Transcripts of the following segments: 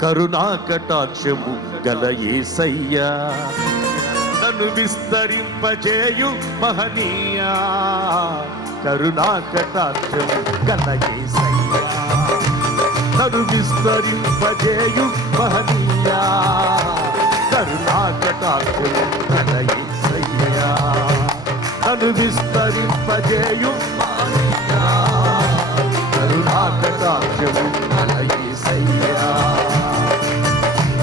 కరుణా కటాక్షము గల యేసయ్యా, నన్ను విస్తరింపజేయు మహనీయా. కరుణా కటాక్షము గల యేసయ్యా, నన్ను విస్తరింపజేయు మహనీయా. కరుణా కటాక్షము గల యేసయ్యా, నన్ను విస్తరింపజేయు మహనీయా. కరుణా కటాక్షము గల యేసయ్యా.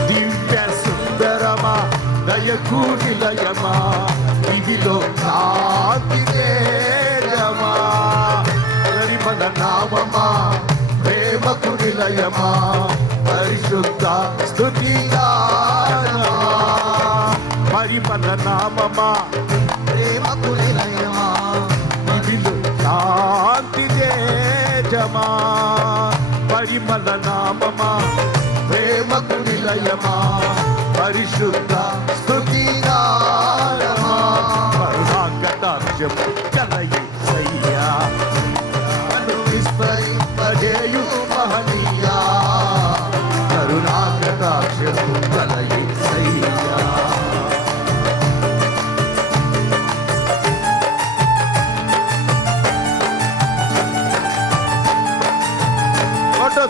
దివ్య సుందరమా దయకు నిలయమా, ఇదిలో శాంతి తేజమా. పరిమళ నామమా ప్రేమకు నిలయమా, పరిశుద్ధ స్తుతి గానమా. పరిమళ నామమా ప్రేమకు నిలయమా, ఇదిలో శాంతి తేజమా. పరిమళ నామమా ప్రేమకు నిలయమా, పరిశుద్ధ స్తుతి గానమా. కరుణా కటాక్షము గల యేసయ్యా, నన్ను విస్తరింపజేయు మహనీయా. కరుణా కటాక్షము గల యేసయ్యా.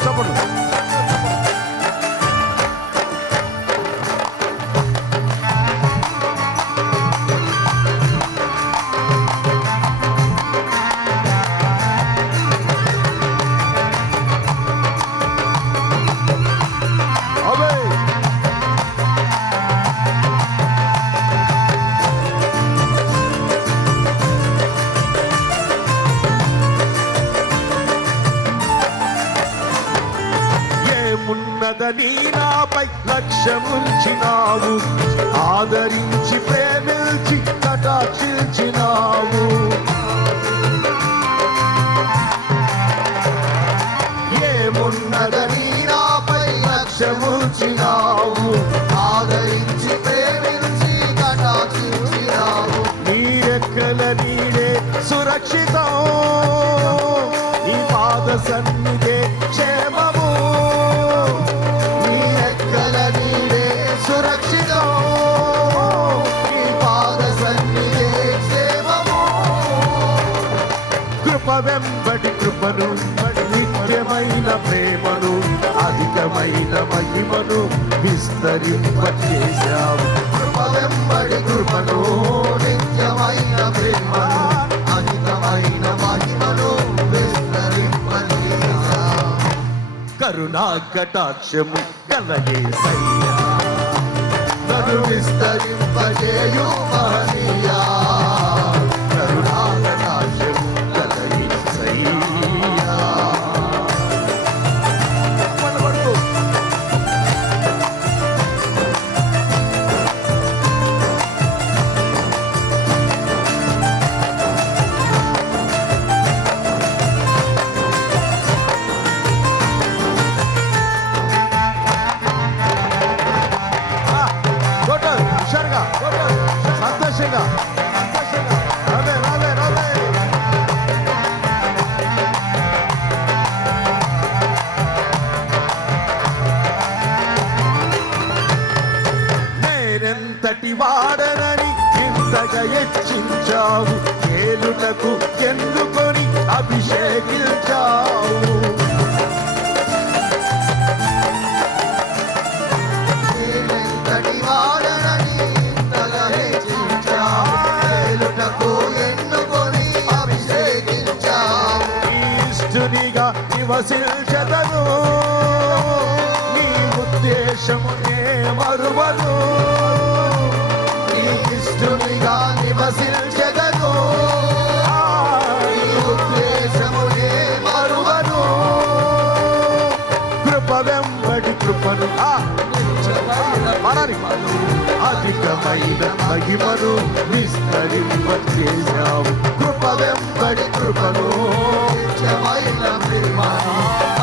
చప్పుడు నీ నాపై లక్ష్యముంచినావు, ఆదరించి ప్రేమించి కటాక్షించినావు. ఏమున్నదని నాపై లక్ష్యముంచినావు, ఆదరించి ప్రేమించి కటాక్షించినావు. నీ రెక్కల నీడే సురక్షితం, నీ పాద సన్నిధే క్షేమము. వెంబడి కృపను, నిత్యమైన ప్రేమను, అధికమైన మహిమను విస్తరింపచేశావు. కృప వెంబడి కృపను, నిత్యమైన ప్రేమను, అధికమైన మహిమను విస్తరింపచేశావు. కరుణా కటాక్షము గల యేసయ్యా, నన్ను విస్తరింపజేయు మహనీయా. కరుణా కటాక్షము సంతోషంగా రాలే రాలే రాలే. నేనెంతటి వాడనని ఇంతగా హెచ్చించావు, ఏలుటకు ఎన్నుకొని అభిషేకించావు. నివసించదను, నీ ఉద్దేశమునే మరువను. నీ ఇష్టునిగా నివసించదను, నీ ఉద్దేశమునే మరువను. కృప వెంబడి కృపను, అధికమైన మహిమను విస్తరింపచేశావు. కృప వెంబడి కృపను, నిత్యమైన ప్రేమను,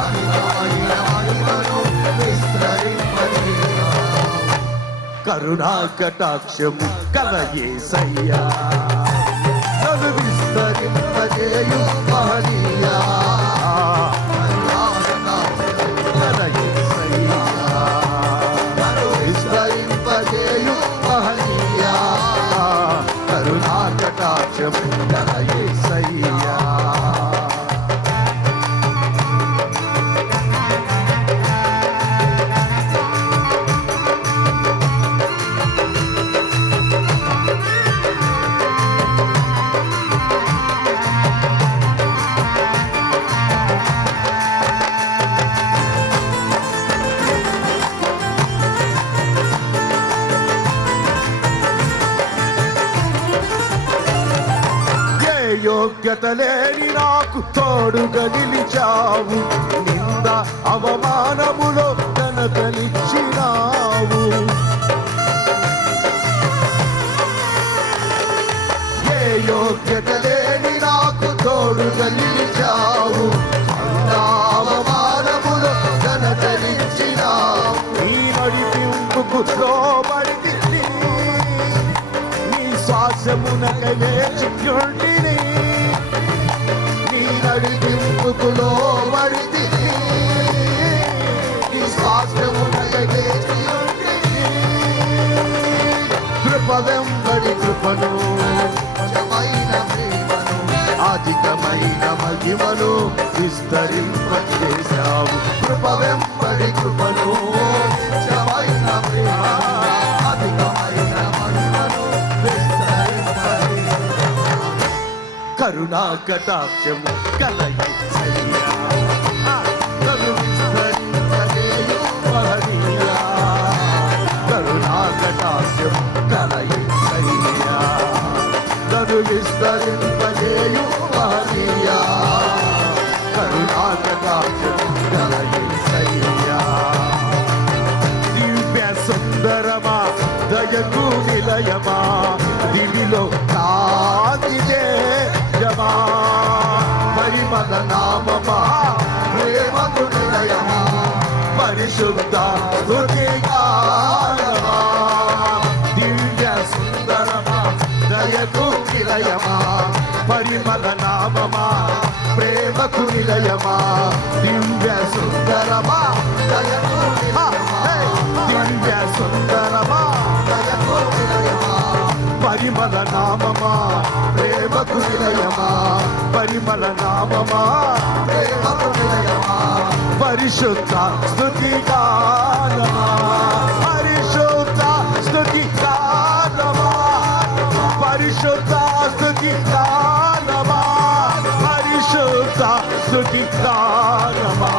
అధికమైన మహిమను విస్తరింపచేశావు. కరుణా కటాక్షము గల యేసయ్యా, నన్ను విస్తరింపజేయు మహనీయా. కరుణా కటాక్షము గల యేసయ్యా. యోగ్యత లేని నాకు తోడుగా నిలిచావు, నింద అవమానములో ఘనతనిచ్చినావు. ఏ యోగ్యత లేని నాకు తోడుగా నిలిచావు, నింద అవమానములో ఘనతనిచ్చినావు. నీ నడిపింపుకు లోబడితిని, నీ శ్వాసమునకై వేచియుంటిని. నీ నడిపింపుకు లోబడితిని, నీ శ్వాసమునకై వేచియుంటిని. కృప వెంబడి కృపను, నిజమైన ప్రేమను, అధికమైన మహిమను విస్తరింపచేశావు. కృప వెంబడి కృపను, నిజమైన ప్రేమను, అధికమైన మహిమను విస్తరింపచేశావు. కరుణా కటాక్షము కలయిసయ్యా, నన్ను విస్తరింపజేయు మహనీయా. కరుణా కటాక్షము కలయిసయ్యా, నన్ను విస్తరింపజేయు మహనీయా. కరుణా కటాక్షము కలయిసయ్యా. దివ్య సుందరమా, దయకు నిలయమా, దివిలో కాంతిదే జమా. పరిమళ నామమా, ప్రేమకు నిలయమా, పరిశుద్ధ స్తుతిగానమా. దివ్య సుందరమా, దయకు నిలయమా, పరిమళ నామమా, ప్రేమకు నిలయమా. దివ్య సుందరమా, దయకు నిలయమా, దివ్య సుందరమా, దయకు నిలయమా, పరిమళ నామమా, ప్రేమకు నిలయమా. పరిమళ నామమా, ప్రేమకు నిలయమా. పరిశుద్ధ స్తుతిగానమా, పరిశుద్ధ స్తుతిగానమా, పరిశుద్ధ స్తుతిగానమా, పరిశుద్ధ స్తుతిగానమా,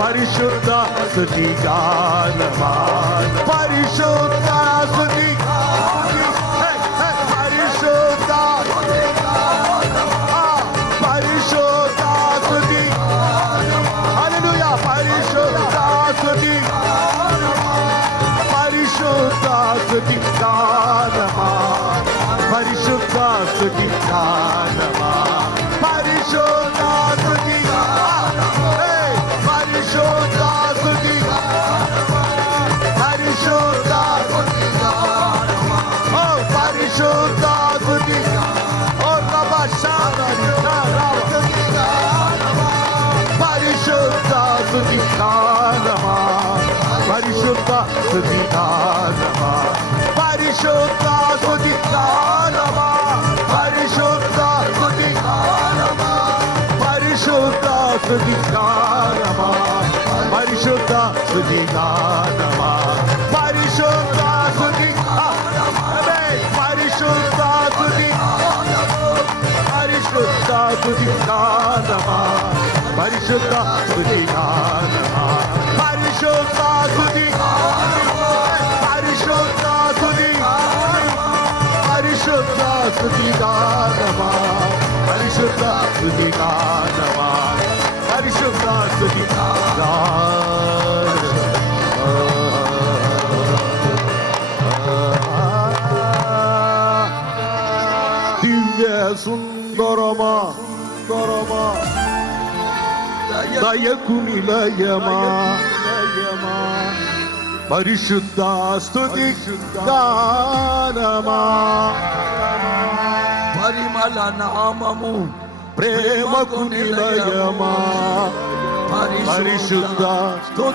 పరిశుద్ధ స్తుతిగానమా, పరిశుద్ధ స్తుతి, పరిశుద్ధ పరిశుద్ధ స్తుతి. హల్లెలూయా. పరిశుద్ధ స్తుతి, పరిశుద్ధ స్తుతిగానమా, పరిశుద్ధ స్తుతిగానమా, పరిశుద్ధ స్తుతిగానమా, పరిశుద్ధ స్తుతిగానమా, పరిశుద్ధ స్తుతిగానమా, ఓ పరిశుద్ధ స్తుతిగానమా, ఓ రబషానని స్తుతిగానమా, పరిశుద్ధ స్తుతిగానమా, పరిశుద్ధ స్తుతిగానమా, పరిశుద్ధ స్తుతిగానమా, పరిశుద్ధ స్తుతిగానమా, పరిశుద్ధ స్తుతిగానమా, పరిశుద్ధ స్తుతిగానమా, పరిశుద్ధ స్తుతిగానమా, పరిశుద్ధ స్తుతిగానమా, పరిశుద్ధ స్తుతిగానమా, పరిశుద్ధ స్తుతిగానమా, పరిశుద్ధ స్తుతిగానమా, పరిశుద్ధ స్తుతిగానమా, పరిశుద్ధ స్తుతిగానమా, పరిశుద్ధ స్తుతిగానమా, పరిశుద్ధ స్తుతిగానమా. దివ్య సుందరమా, సుందరమా, దయకు నిలయమా, పరిశుద్ధ స్తుతి గానమా. పరిమళ నామము, ప్రేమకు నిలయమా, పరిశుద్ధ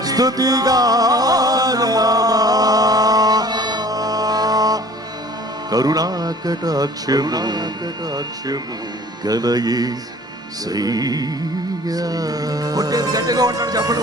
స్తుతి గానమా. కరుణా కటాక్షము గలయి సయ్యా. కొట్టేది గట్టిగా ఉంటాడు, చెప్పండి.